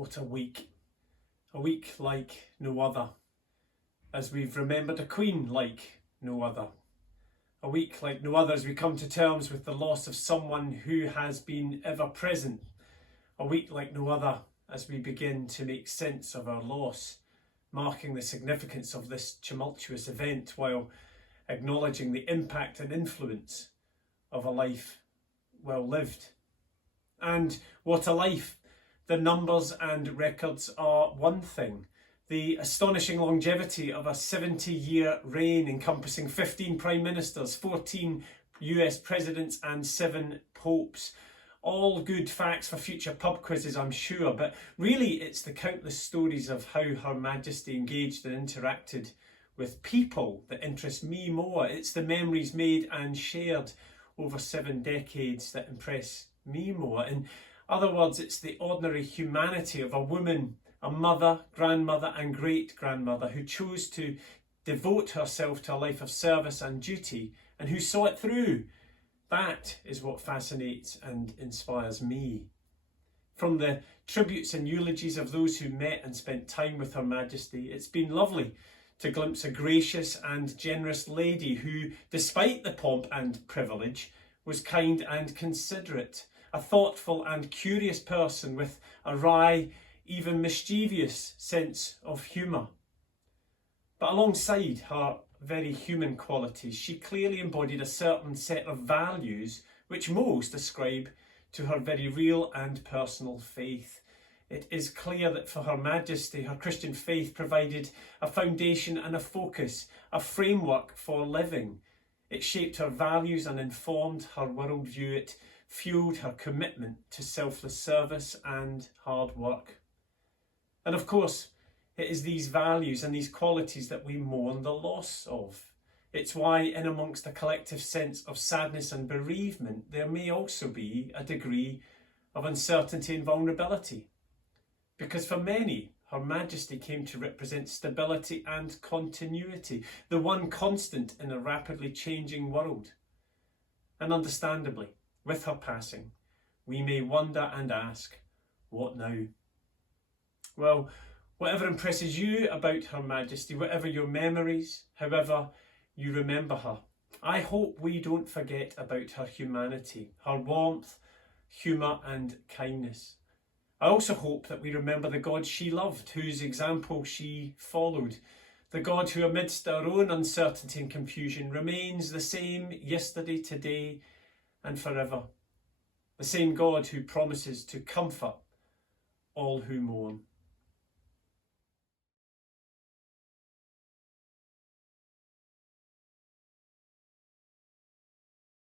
What a week like no other, as we've remembered a queen like no other. A week like no other as we come to terms with the loss of someone who has been ever present. A week like no other as we begin to make sense of our loss, marking the significance of this tumultuous event while acknowledging the impact and influence of a life well lived. And what a life! The numbers and records are one thing. The astonishing longevity of a 70-year reign encompassing 15 prime ministers, 14 US presidents and 7 popes. All good facts for future pub quizzes, I'm sure, but really it's the countless stories of how Her Majesty engaged and interacted with people that interest me more. It's the memories made and shared over 7 decades that impress me more. In other words, it's the ordinary humanity of a woman, a mother, grandmother and great-grandmother who chose to devote herself to a life of service and duty and who saw it through. That is what fascinates and inspires me. From the tributes and eulogies of those who met and spent time with Her Majesty, it's been lovely to glimpse a gracious and generous lady who, despite the pomp and privilege, was kind and considerate, a thoughtful and curious person with a wry, even mischievous sense of humour. But alongside her very human qualities, she clearly embodied a certain set of values which most ascribe to her very real and personal faith. It is clear that for Her Majesty, her Christian faith provided a foundation and a focus, a framework for living. It shaped her values and informed her worldview. It fueled her commitment to selfless service and hard work. And of course, it is these values and these qualities that we mourn the loss of. It's why, in amongst a collective sense of sadness and bereavement, there may also be a degree of uncertainty and vulnerability. Because for many, Her Majesty came to represent stability and continuity, the one constant in a rapidly changing world. And understandably, with her passing, we may wonder and ask, what now? Well, whatever impresses you about Her Majesty, whatever your memories, however you remember her, I hope we don't forget about her humanity, her warmth, humour and kindness. I also hope that we remember the God she loved, whose example she followed. The God who, amidst our own uncertainty and confusion, remains the same yesterday, today and forever. The same God who promises to comfort all who mourn.